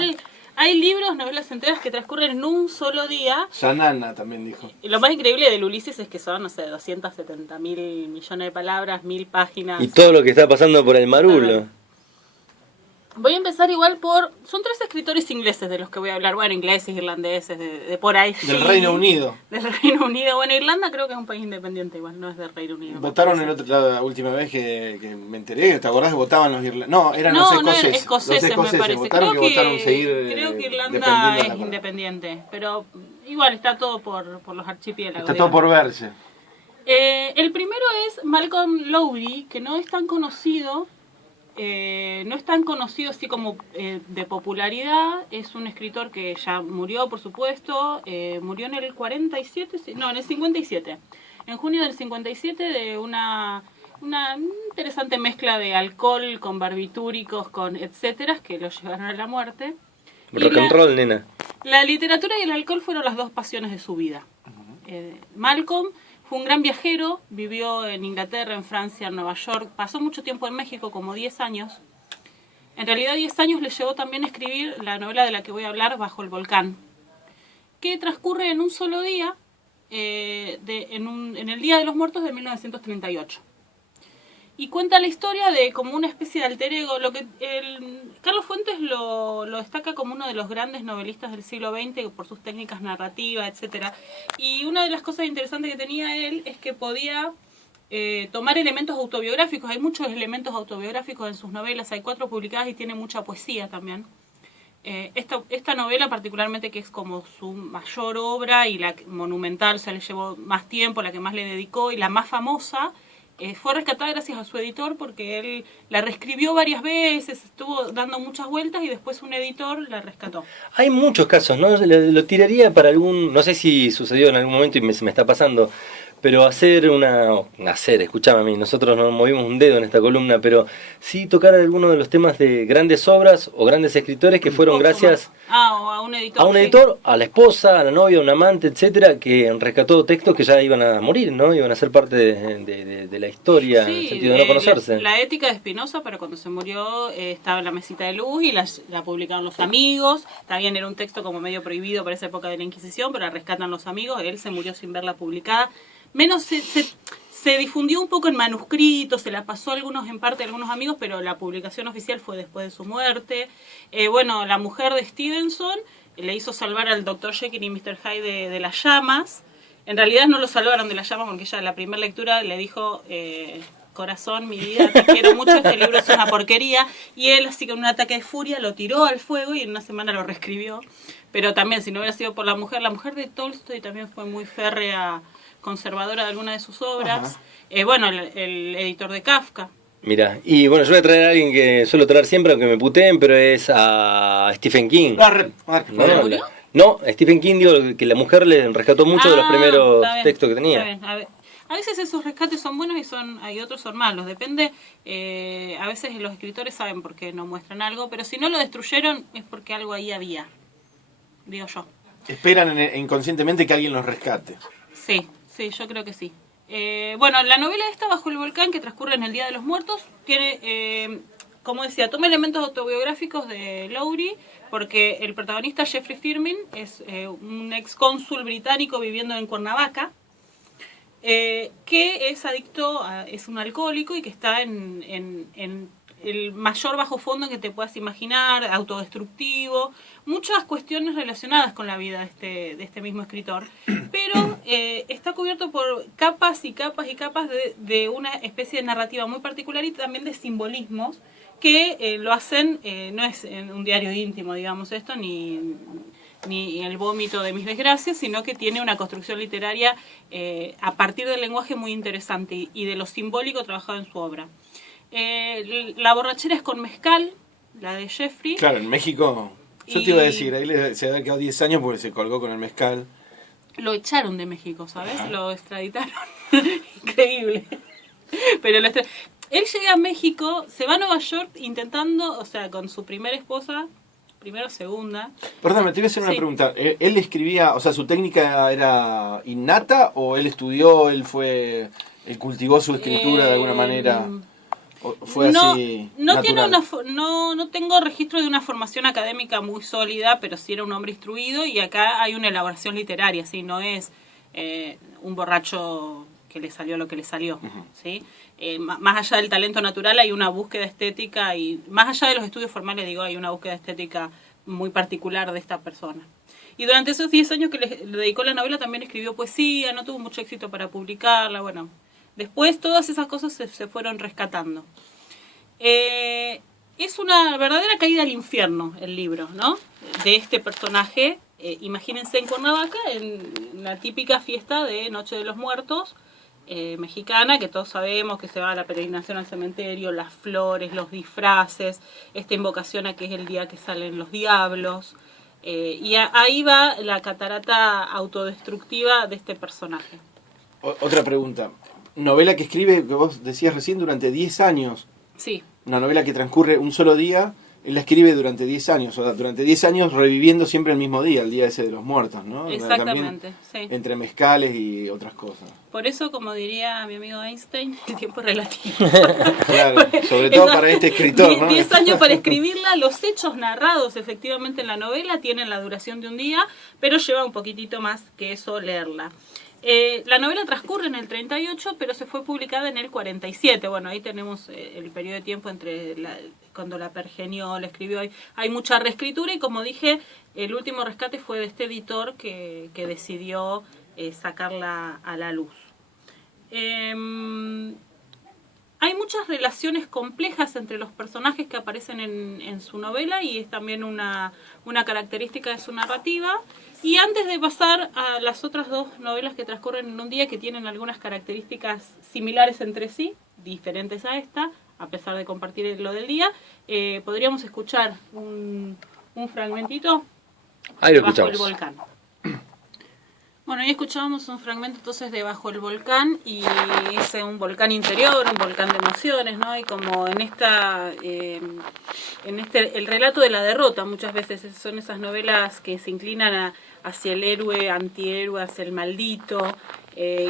general hay libros, novelas enteras que transcurren en un solo día. Yanana también dijo. Y lo más increíble del Ulises es que son, no sé, 270.000 millones de palabras, 1000 páginas. Y todo lo que está pasando por el Marulo. Voy a empezar igual por... Son 3 escritores ingleses de los que voy a hablar. Bueno, ingleses, irlandeses, de por ahí. Del Reino Unido. Del Reino Unido. Bueno, Irlanda creo que es un país independiente igual, no es del Reino Unido. Votaron la última vez que me enteré, ¿te acordás que votaban los irlandeses? No, eran los escoceses. No, eran escoceses, me parece. Votaron Creo seguir creo que Irlanda es independiente, pero igual está todo por los archipiélagos. Está todo por verse. El primero es Malcolm Lowry, que no es tan conocido. No es tan conocido así como de popularidad. Es un escritor que ya murió, por supuesto. Murió en el 47, no, en el 57. En junio del 57 de una interesante mezcla de alcohol con barbitúricos, con etcétera, que lo llevaron a la muerte. Rock and roll, nena. La literatura y el alcohol fueron las 2 pasiones de su vida. Malcolm fue un gran viajero, vivió en Inglaterra, en Francia, en Nueva York, pasó mucho tiempo en México, como 10 años. En realidad 10 años le llevó también a escribir la novela de la que voy a hablar, Bajo el volcán, que transcurre en un solo día, en el Día de los Muertos de 1938. Y cuenta la historia de como una especie de alter ego. Carlos Fuentes lo destaca como uno de los grandes novelistas del siglo XX por sus técnicas narrativas, etcétera. Y una de las cosas interesantes que tenía él es que podía tomar elementos autobiográficos. Hay muchos elementos autobiográficos en sus novelas, hay 4 publicadas y tiene mucha poesía también. Esta novela particularmente, que es como su mayor obra y la monumental, o sea, le llevó más tiempo, la que más le dedicó y la más famosa, fue rescatada gracias a su editor, porque él la reescribió varias veces, estuvo dando muchas vueltas y después un editor la rescató. Hay muchos casos, ¿no? Lo tiraría para algún... No sé si sucedió en algún momento y se me está pasando, pero escuchame a mí, nosotros no movimos un dedo en esta columna, pero sí tocar alguno de los temas de grandes obras o grandes escritores que fueron gracias o a un editor. A un editor, a la esposa, a la novia, a un amante, etcétera, que rescató textos que ya iban a morir, ¿no? Iban a ser parte de la historia, en el sentido de no conocerse. La ética de Spinoza, pero cuando se murió estaba en la mesita de luz y la publicaron los amigos. También era un texto como medio prohibido para esa época de la Inquisición, pero la rescatan los amigos. Él se murió sin verla publicada. Menos se difundió un poco en manuscritos, se la pasó en parte a algunos amigos, pero la publicación oficial fue después de su muerte. La mujer de Stevenson le hizo salvar al Dr. Jekyll y Mr. Hyde de las llamas. En realidad no lo salvaron de las llamas porque ella en la primera lectura le dijo... corazón, mi vida, te quiero mucho, este libro es una porquería. Y él, así con un ataque de furia, lo tiró al fuego y en una semana lo reescribió. Pero también, si no hubiera sido por la mujer de Tolstoy también fue muy férrea, conservadora de alguna de sus obras. El editor de Kafka. Mira, y bueno, yo voy a traer a alguien que suelo traer siempre, aunque me puteen, pero es a Stephen King. No, Stephen King, digo que la mujer le rescató mucho de los primeros textos que tenía. A veces esos rescates son buenos y otros son malos. Depende, a veces los escritores saben por qué no muestran algo, pero si no lo destruyeron es porque algo ahí había, digo yo. Esperan inconscientemente que alguien los rescate. Sí, yo creo que sí. La novela esta, Bajo el volcán, que transcurre en el Día de los Muertos, tiene, como decía, toma elementos autobiográficos de Lowry, porque el protagonista, Geoffrey Firmin, es un ex cónsul británico viviendo en Cuernavaca, que es adicto, es un alcohólico y que está en el mayor bajo fondo que te puedas imaginar, autodestructivo, muchas cuestiones relacionadas con la vida de este mismo escritor, pero está cubierto por capas y capas y capas de una especie de narrativa muy particular y también de simbolismos que lo hacen, no es en un diario íntimo, digamos esto, ni el vómito de mis desgracias, sino que tiene una construcción literaria a partir del lenguaje muy interesante y de lo simbólico trabajado en su obra. La borrachera es con mezcal, la de Jeffrey. Claro, en México, yo te iba a decir, ahí se había quedado 10 años porque se colgó con el mezcal. Lo echaron de México, ¿sabes? Ajá. Lo extraditaron. Increíble. Pero él llega a México, se va a Nueva York intentando, o sea, con su primera esposa, primera o segunda. Perdón, te iba a hacer una pregunta. ¿Él escribía, o sea, su técnica era innata o él estudió, él cultivó su escritura de alguna manera? ¿O fue así no tiene natural? no tengo registro de una formación académica muy sólida, pero sí era un hombre instruido y acá hay una elaboración literaria, ¿sí? No es un borracho que le salió lo que le salió, ¿sí? Más allá del talento natural hay una búsqueda estética y más allá de los estudios formales, digo, hay una búsqueda estética muy particular de esta persona. Y durante esos 10 años que le dedicó la novela también escribió poesía, no tuvo mucho éxito para publicarla, bueno. Después todas esas cosas se fueron rescatando. Es una verdadera caída al infierno el libro, ¿no? De este personaje. Imagínense en Cuernavaca, en la típica fiesta de Noche de los Muertos mexicana, que todos sabemos que se va a la peregrinación al cementerio, las flores, los disfraces, esta invocación a que es el día que salen los diablos. Y ahí va la catarata autodestructiva de este personaje. Otra pregunta. Novela que escribe, que vos decías recién, durante 10 años. Sí. Una novela que transcurre un solo día, él la escribe durante 10 años, o sea, durante 10 años reviviendo siempre el mismo día, el día ese de los muertos, ¿no? Exactamente, también, sí. entre mezcales y otras cosas. Por eso, como diría mi amigo Einstein, el tiempo es relativo. Claro, sobre todo para este escritor, ¿no? 10 años para escribirla, los hechos narrados efectivamente en la novela tienen la duración de un día, pero lleva un poquitito más que eso leerla. La novela transcurre en el 38, pero se fue publicada en el 47. Bueno, ahí tenemos el periodo de tiempo entre cuando la pergenió, la escribió. Hay mucha reescritura y, como dije, el último rescate fue de este editor que decidió sacarla a la luz. Hay muchas relaciones complejas entre los personajes que aparecen en su novela y es también una característica de su narrativa. Y antes de pasar a las otras dos novelas que transcurren en un día, que tienen algunas características similares entre sí, diferentes a esta, a pesar de compartir lo del día, podríamos escuchar un fragmentito. Ahí lo Bajo escuchamos. el volcán. Bueno, ahí escuchábamos un fragmento entonces de Bajo el volcán, y es un volcán interior, un volcán de emociones, ¿no? Y como en el relato de la derrota, muchas veces son esas novelas que se inclinan hacia el héroe, antihéroe, hacia el maldito, que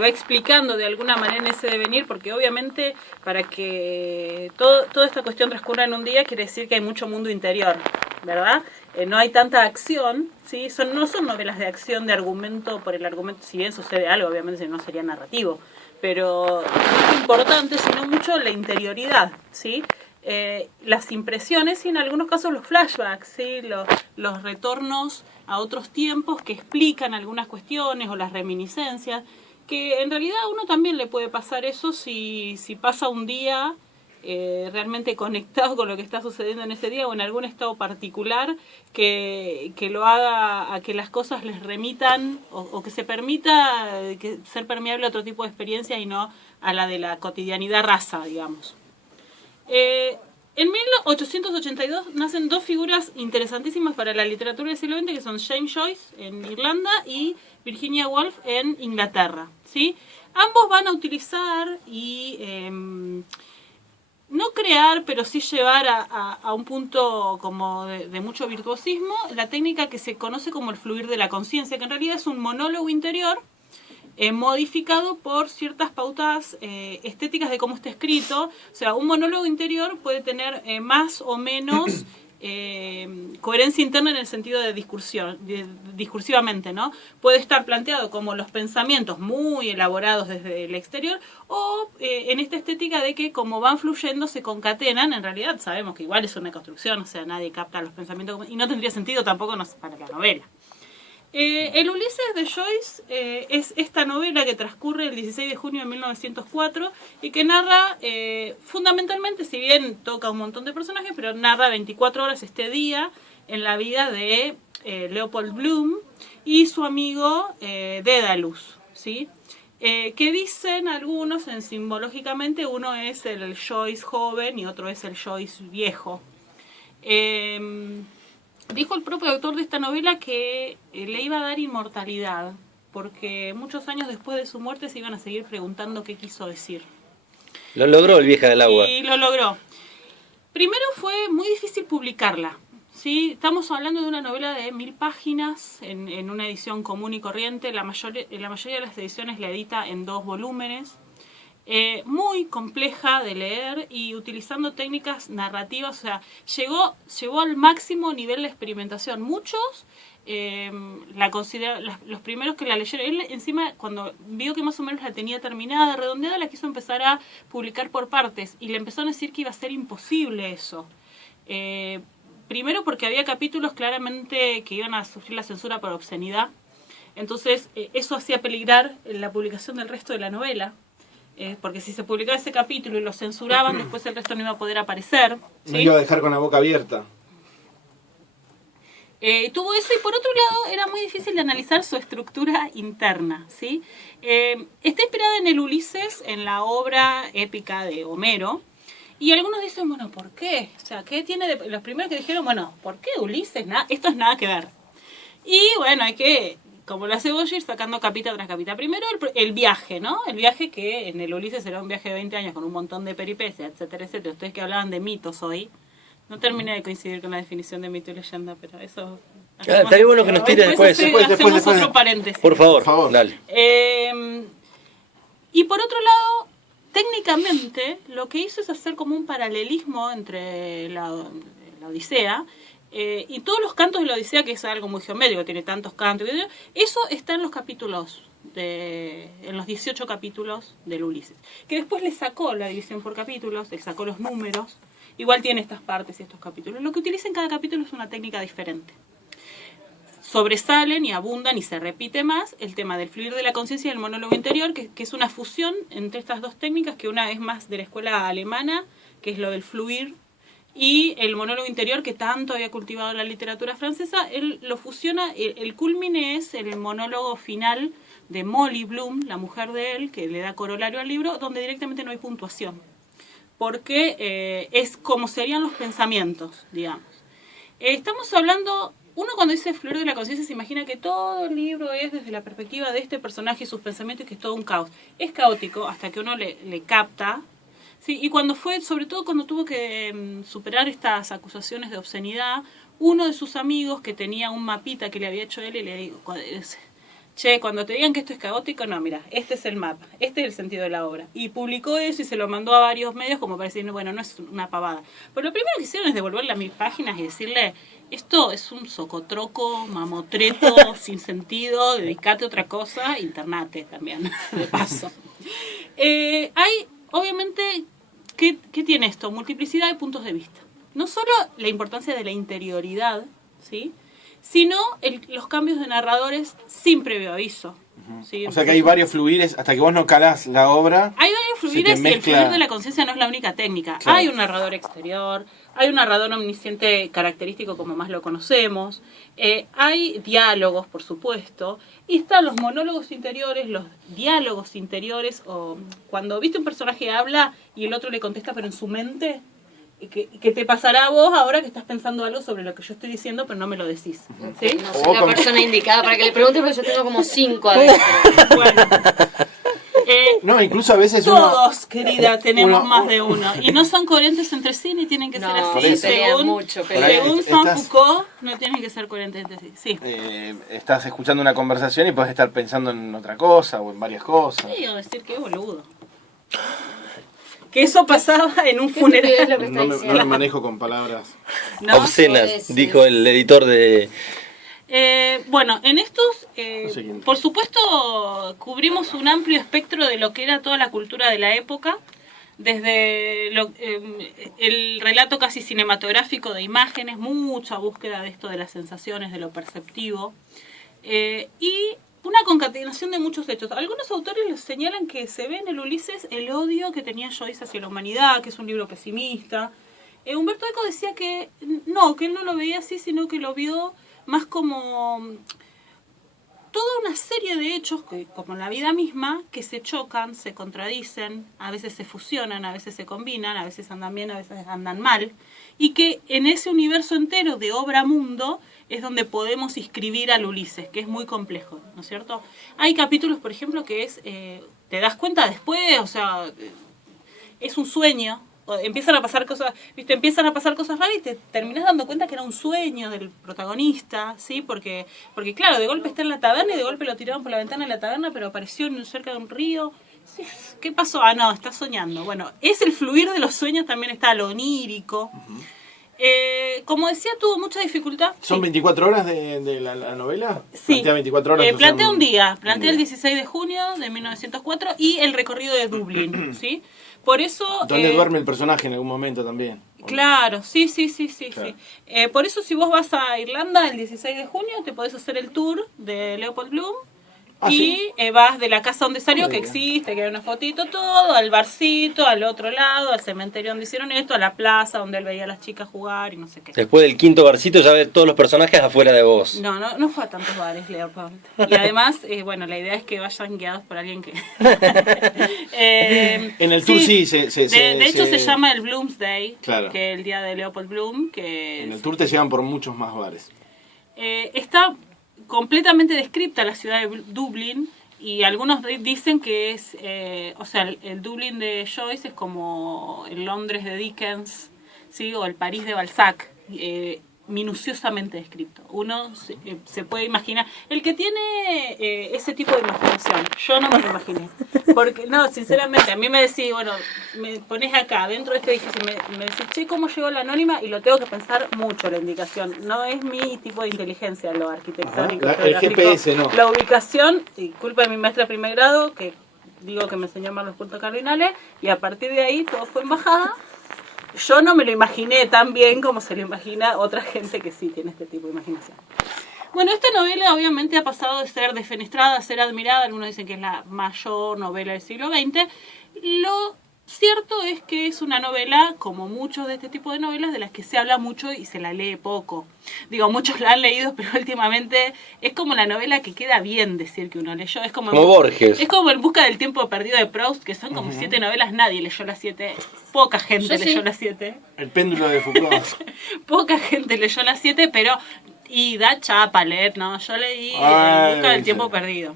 va explicando de alguna manera en ese devenir, porque obviamente para que toda esta cuestión transcurra en un día quiere decir que hay mucho mundo interior, ¿verdad? No hay tanta acción, ¿sí? No son novelas de acción, de argumento por el argumento, si bien sucede algo, obviamente si no sería narrativo, pero no es importante, sino mucho la interioridad, ¿sí? Las impresiones y en algunos casos los flashbacks, ¿sí? Los retornos a otros tiempos que explican algunas cuestiones o las reminiscencias, que en realidad a uno también le puede pasar eso si pasa un día realmente conectado con lo que está sucediendo en ese día o en algún estado particular que lo haga a que las cosas les remitan o que se permita ser permeable a otro tipo de experiencia y no a la de la cotidianidad rasa, digamos. En 1882 nacen dos figuras interesantísimas para la literatura del siglo XX, que son James Joyce en Irlanda y Virginia Woolf en Inglaterra, ¿sí? Ambos van a utilizar y no crear, pero sí llevar a un punto como de mucho virtuosismo la técnica que se conoce como el fluir de la conciencia, que en realidad es un monólogo interior modificado por ciertas pautas estéticas de cómo está escrito. O sea, un monólogo interior puede tener más o menos coherencia interna en el sentido de discursivamente, ¿no? Puede estar planteado como los pensamientos muy elaborados desde el exterior o en esta estética de que como van fluyendo se concatenan. En realidad sabemos que igual es una construcción, o sea, nadie capta los pensamientos y no tendría sentido tampoco para la novela. El Ulises de Joyce es esta novela que transcurre el 16 de junio de 1904 y que narra fundamentalmente, si bien toca un montón de personajes, pero narra 24 horas este día en la vida de Leopold Bloom y su amigo Dédalus, ¿sí? Que dicen algunos, simbológicamente, uno es el Joyce joven y otro es el Joyce viejo. Dijo el propio autor de esta novela que le iba a dar inmortalidad, porque muchos años después de su muerte se iban a seguir preguntando qué quiso decir. Lo logró el Vieja del Agua. Y lo logró. Primero fue muy difícil publicarla, ¿sí? Estamos hablando de una novela de 1000 páginas, en una edición común y corriente. La mayoría de las ediciones la edita en 2 volúmenes. muy compleja de leer y utilizando técnicas narrativas, o sea, llegó al máximo nivel de experimentación. Muchos los primeros que la leyeron, él encima cuando vio que más o menos la tenía terminada, redondeada, la quiso empezar a publicar por partes y le empezó a decir que iba a ser imposible eso. Primero porque había capítulos claramente que iban a sufrir la censura por obscenidad, entonces eso hacía peligrar la publicación del resto de la novela. Porque si se publicaba ese capítulo y lo censuraban, después el resto no iba a poder aparecer, ¿sí? No iba a dejar con la boca abierta. Tuvo eso y por otro lado era muy difícil de analizar su estructura interna, ¿sí? Está inspirada en el Ulises, en la obra épica de Homero, y algunos dicen, bueno, ¿por qué? O sea, ¿qué tiene de...? Los primeros que dijeron, bueno, ¿por qué Ulises? Esto es nada que ver. Y bueno, hay que... como lo hace Boyer, sacando capita tras capita. Primero el viaje, ¿no? El viaje que en el Ulises era un viaje de 20 años con un montón de peripecias, etcétera, etcétera. Ustedes que hablaban de mitos hoy, no terminé de coincidir con la definición de mito y leyenda, pero eso... estaría bueno que nos tire después. Hacemos otro paréntesis. Por favor, dale. Y por otro lado, técnicamente, lo que hizo es hacer como un paralelismo entre la Odisea y todos los cantos de la Odisea, que es algo muy geométrico, tiene tantos cantos, eso está en los capítulos, en los 18 capítulos del Ulises, que después le sacó la división por capítulos, le sacó los números, igual tiene estas partes y estos capítulos. Lo que utiliza en cada capítulo es una técnica diferente. Sobresalen y abundan y se repite más el tema del fluir de la conciencia y el monólogo interior, que es una fusión entre estas dos técnicas, que una es más de la escuela alemana, que es lo del fluir, y el monólogo interior que tanto había cultivado la literatura francesa. Él lo fusiona, el culmine es el monólogo final de Molly Bloom, la mujer de él, que le da corolario al libro, donde directamente no hay puntuación, porque es como serían los pensamientos, digamos. Estamos hablando, uno cuando dice fluir de la conciencia se imagina que todo el libro es desde la perspectiva de este personaje y sus pensamientos, y que es todo un caos. Es caótico hasta que uno le capta. Sí, y sobre todo cuando tuvo que superar estas acusaciones de obscenidad, uno de sus amigos que tenía un mapita que le había hecho él, y le digo, che, cuando te digan que esto es caótico, no, mira, este es el mapa, este es el sentido de la obra. Y publicó eso y se lo mandó a varios medios como para decir, bueno, no es una pavada. Pero lo primero que hicieron es devolverle a mis páginas y decirle, esto es un socotroco, mamotreto, sin sentido, dedicate a otra cosa, internate también, de paso. Hay, obviamente, ¿qué tiene esto? Multiplicidad de puntos de vista. No solo la importancia de la interioridad, ¿sí?, sino los cambios de narradores sin previo aviso. ¿Sí? O sea que hay varios fluires, hasta que vos no calás la obra. Hay varios fluires y el fluir de la conciencia no es la única técnica. Claro. Hay un narrador exterior, hay un narrador omnisciente característico como más lo conocemos, hay diálogos, por supuesto, y están los monólogos interiores, los diálogos interiores, o cuando viste un personaje habla y el otro le contesta pero en su mente. Que te pasará a vos ahora que estás pensando algo sobre lo que yo estoy diciendo, pero no me lo decís. ¿Sí? No soy la persona indicada para que le pregunte, porque yo tengo como 5 adentro. Bueno. No, incluso a veces todos, querida, tenemos más de uno. Y no son coherentes entre sí, ni tienen que ser así. Según Saint-Foucault, no tienen que ser coherentes entre sí. Sí. Estás escuchando una conversación y podés estar pensando en otra cosa o en varias cosas. Sí, o decir que boludo. Que eso pasaba en un funeral. No me manejo con palabras obscenas, dijo el editor de... Bueno, en estos, por supuesto, cubrimos un amplio espectro de lo que era toda la cultura de la época, desde el relato casi cinematográfico de imágenes, mucha búsqueda de esto de las sensaciones, de lo perceptivo, y una concatenación de muchos hechos. Algunos autores les señalan que se ve en el Ulises el odio que tenía Joyce hacia la humanidad, que es un libro pesimista. Humberto Eco decía que él no lo veía así, sino que lo vio más como toda una serie de hechos, que, como en la vida misma, que se chocan, se contradicen, a veces se fusionan, a veces se combinan, a veces andan bien, a veces andan mal, y que en ese universo entero de obra-mundo es donde podemos inscribir al Ulises, que es muy complejo, ¿no es cierto? Hay capítulos, por ejemplo, que es, te das cuenta después, o sea, es un sueño, empiezan a pasar cosas, ¿viste? Empiezan a pasar cosas raras y te terminás dando cuenta que era un sueño del protagonista, ¿sí? Porque claro, de golpe está en la taberna y de golpe lo tiraron por la ventana de la taberna, pero apareció cerca de un río ¿Qué pasó? Ah, no, estás soñando. Bueno, es el fluir de los sueños, también está lo onírico. Como decía, tuvo mucha dificultad. ¿Son Sí. 24 horas de la novela? Sí. Plantea 24 horas. Plantea un día, plantea el 16 de junio de 1904 y el recorrido de Dublín, ¿sí? Por eso... ¿Dónde duerme el personaje en algún momento también? Claro, sí. Claro. Por eso si vos vas a Irlanda el 16 de junio, te podés hacer el tour de Leopold Bloom. Ah, y ¿sí? Vas de la casa donde salió, No que diga. existe, que hay una fotito, todo, al barcito, al otro lado, al cementerio donde hicieron esto, a la plaza donde él veía a las chicas jugar y no sé qué. Después del quinto barcito ya ves todos los personajes afuera de vos. No fue a tantos bares, Leopold. Y además, bueno, la idea es que vayan guiados por alguien que... En el tour sí de hecho se llama el Bloomsday, Claro. que es el día de Leopold Bloom, que En el tour te llevan por muchos más bares. está completamente descripta la ciudad de Dublín y algunos dicen que es, o sea, el Dublín de Joyce es como el Londres de Dickens, ¿sí? O el París de Balzac, minuciosamente descrito. Uno se puede imaginar, el que tiene ese tipo de imaginación, yo no me lo imaginé, porque no, sinceramente, a mí me decís, bueno, me pones acá, dentro de este edificio, me decís, che, ¿cómo llegó la anónima? Y lo tengo que pensar mucho la indicación, no es mi tipo de inteligencia lo arquitectónico, Ajá, el geográfico. GPS no. La ubicación, y culpa de mi maestra de primer grado, que digo que me enseñó mal los puntos cardinales, y a partir de ahí todo fue en bajada. Yo no me lo imaginé tan bien como se lo imagina otra gente que sí tiene este tipo de imaginación. Bueno, esta novela obviamente ha pasado de ser defenestrada a ser admirada. Algunos dicen que es la mayor novela del siglo XX. Lo cierto es que es una novela, como muchos de este tipo de novelas, de las que se habla mucho y se la lee poco. Digo, muchos la han leído, pero últimamente es como la novela que queda bien decir que uno leyó. Es como Borges. Es como En busca del tiempo perdido de Proust, que son como 7 novelas. Nadie leyó las 7. Poca gente Yo leyó sí. las 7. El péndulo de Foucault. Poca gente leyó las 7, pero... Y da chapa leer, ¿no? Yo leí Ay, En busca del sí. tiempo perdido.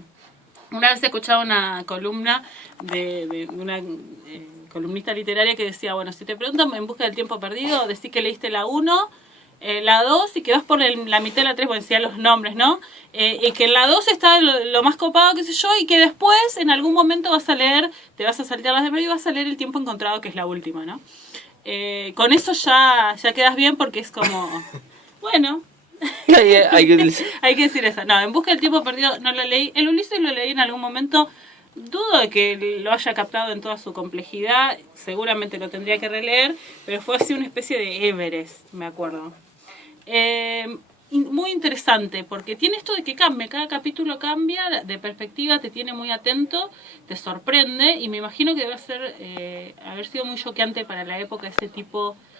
Una vez escuchaba una columna de una columnista literaria que decía, bueno, si te preguntan En busca del tiempo perdido, decís que leíste la 1, la 2 y que vas por la mitad de la 3, bueno, decía los nombres, ¿no? Y que en la 2 está lo más copado, qué sé yo, y que después en algún momento vas a leer, te vas a saltar las demás y vas a leer El tiempo encontrado, que es la última, ¿no? Con eso ya quedas bien porque es como, bueno... Hay que- Hay que decir eso. No, En busca del tiempo perdido no lo leí. El Ulises lo leí en algún momento. Dudo de que lo haya captado en toda su complejidad. Seguramente lo tendría que releer. Pero fue así una especie de Everest, me acuerdo. Muy interesante, porque tiene esto de que cambia. Cada capítulo cambia de perspectiva, te tiene muy atento, te sorprende. Y me imagino que debe ser haber sido muy choqueante para la época ese tipo